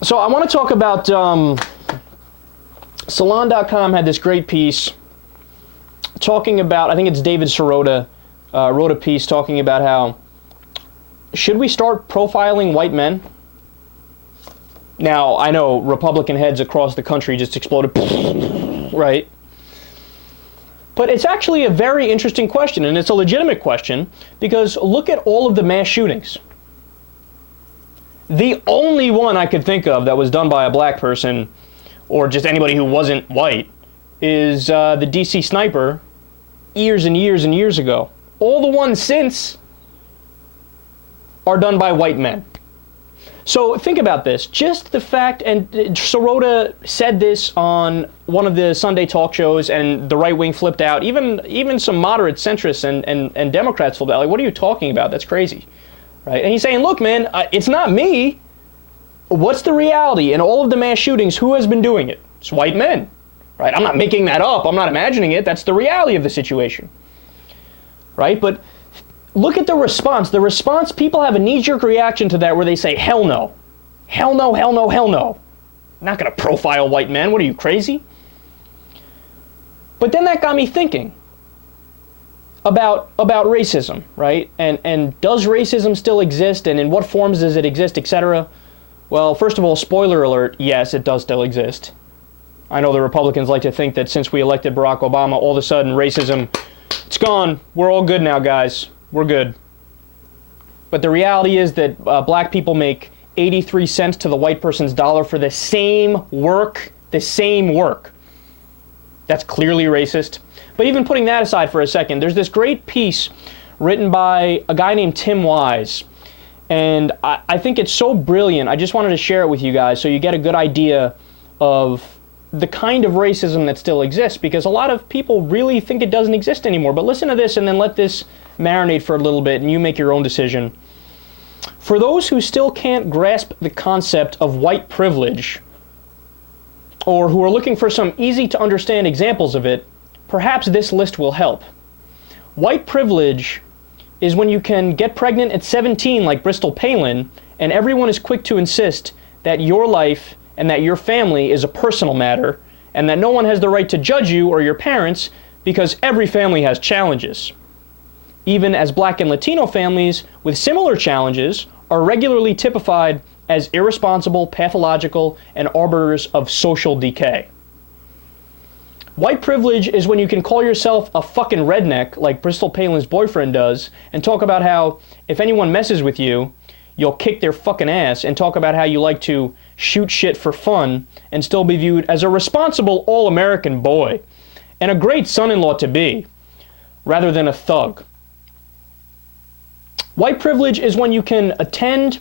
So I want to talk about Salon.com had this great piece talking about, I think it's David Sirota wrote a piece talking about how, should we start profiling white men? Now, I know Republican heads across the country just exploded, right? But it's actually a very interesting question, and it's a legitimate question, because look at all of the mass shootings. The only one I could think of that was done by a black person, or just anybody who wasn't white, is the DC sniper years and years and years ago. All the ones since are done by white men. So think about this. Just the fact, and Sirota said this on one of the Sunday talk shows, and the right wing flipped out. Even some moderate centrists and Democrats flipped out. Like, what are you talking about? That's crazy, right? And he's saying, look, man, it's not me. What's the reality? In all of the mass shootings, who has been doing it? It's white men, right? I'm not making that up. I'm not imagining it. That's the reality of the situation, right? But look at the response. The response, people have a knee-jerk reaction to that where they say, hell no. Hell no, hell no, hell no. I'm not going to profile white men. What are you, crazy? But then that got me thinking about racism, right? And does racism still exist, and in what forms does it exist, etc.? Well, first of all, spoiler alert, yes, it does still exist. I know the Republicans like to think that since we elected Barack Obama, all of a sudden racism, it's gone. We're all good now, guys. We're good. But the reality is that black people make 83 cents to the white person's dollar for the same work. The same work. That's clearly racist. But even putting that aside for a second, there's this great piece written by a guy named Tim Wise. And I think it's so brilliant. I just wanted to share it with you guys so you get a good idea of the kind of racism that still exists, because a lot of people really think it doesn't exist anymore. But listen to this and then let this marinate for a little bit and you make your own decision. For those who still can't grasp the concept of white privilege, or who are looking for some easy to understand examples of it, perhaps this list will help. White privilege is when you can get pregnant at 17 like Bristol Palin, and everyone is quick to insist that your life and that your family is a personal matter, and that no one has the right to judge you or your parents because every family has challenges. Even as black and Latino families with similar challenges are regularly typified as irresponsible, pathological, and arbiters of social decay. White privilege is when you can call yourself a fucking redneck like Bristol Palin's boyfriend does and talk about how if anyone messes with you, you'll kick their fucking ass, and talk about how you like to shoot shit for fun and still be viewed as a responsible all-American boy and a great son-in-law to be, rather than a thug. White privilege is when you can attend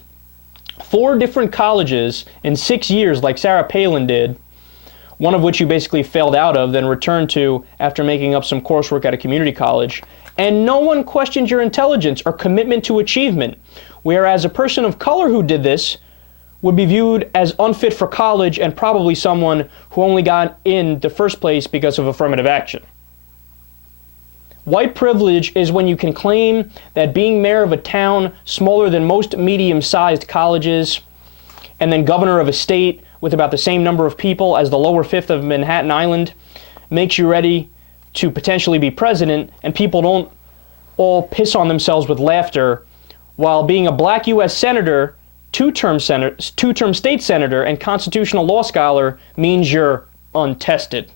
4 different colleges in 6 years like Sarah Palin did, one of which you basically failed out of, then returned to after making up some coursework at a community college, and no one questioned your intelligence or commitment to achievement, whereas a person of color who did this would be viewed as unfit for college and probably someone who only got in the first place because of affirmative action. White privilege is when you can claim that being mayor of a town smaller than most medium-sized colleges, and then governor of a state with about the same number of people as the lower fifth of Manhattan Island, makes you ready to potentially be president, and people don't all piss on themselves with laughter, while being a black U.S. senator, two-term state senator, and constitutional law scholar means you're untested.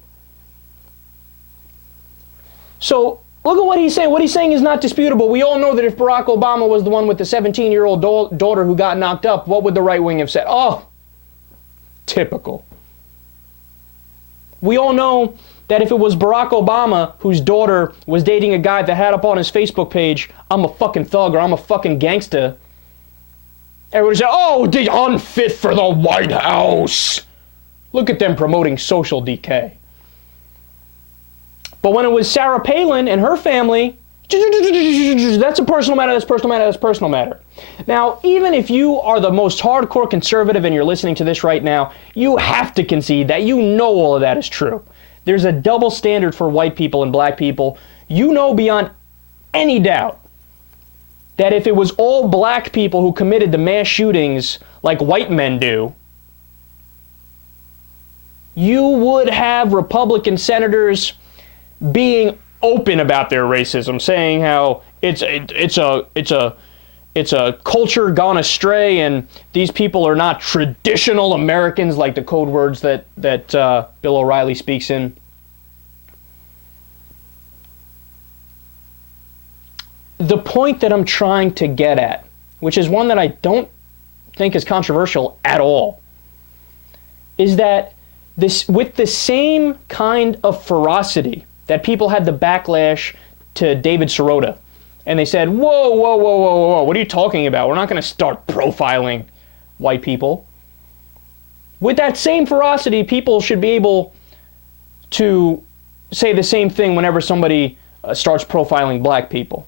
So look at what he's saying. What he's saying is not disputable. We all know that if Barack Obama was the one with the 17-year-old daughter who got knocked up, what would the right wing have said? Oh, typical. We all know that if it was Barack Obama whose daughter was dating a guy that had up on his Facebook page, I'm a fucking thug or I'm a fucking gangster, everybody would say, oh, the unfit for the White House. Look at them promoting social decay. But when it was Sarah Palin and her family, that's a personal matter, that's personal matter, that's personal matter. Now, even if you are the most hardcore conservative and you're listening to this right now, you have to concede that you know all of that is true. There's a double standard for white people and black people. You know beyond any doubt that if it was all black people who committed the mass shootings like white men do, you would have Republican senators being open about their racism, saying how it's a culture gone astray, and these people are not traditional Americans, like the code words that Bill O'Reilly speaks in. The point that I'm trying to get at, which is one that I don't think is controversial at all, is that this, with the same kind of ferocity that people had the backlash to David Sirota, and they said, whoa, whoa, whoa, whoa, whoa, what are you talking about? We're not going to start profiling white people. With that same ferocity, people should be able to say the same thing whenever somebody starts profiling black people.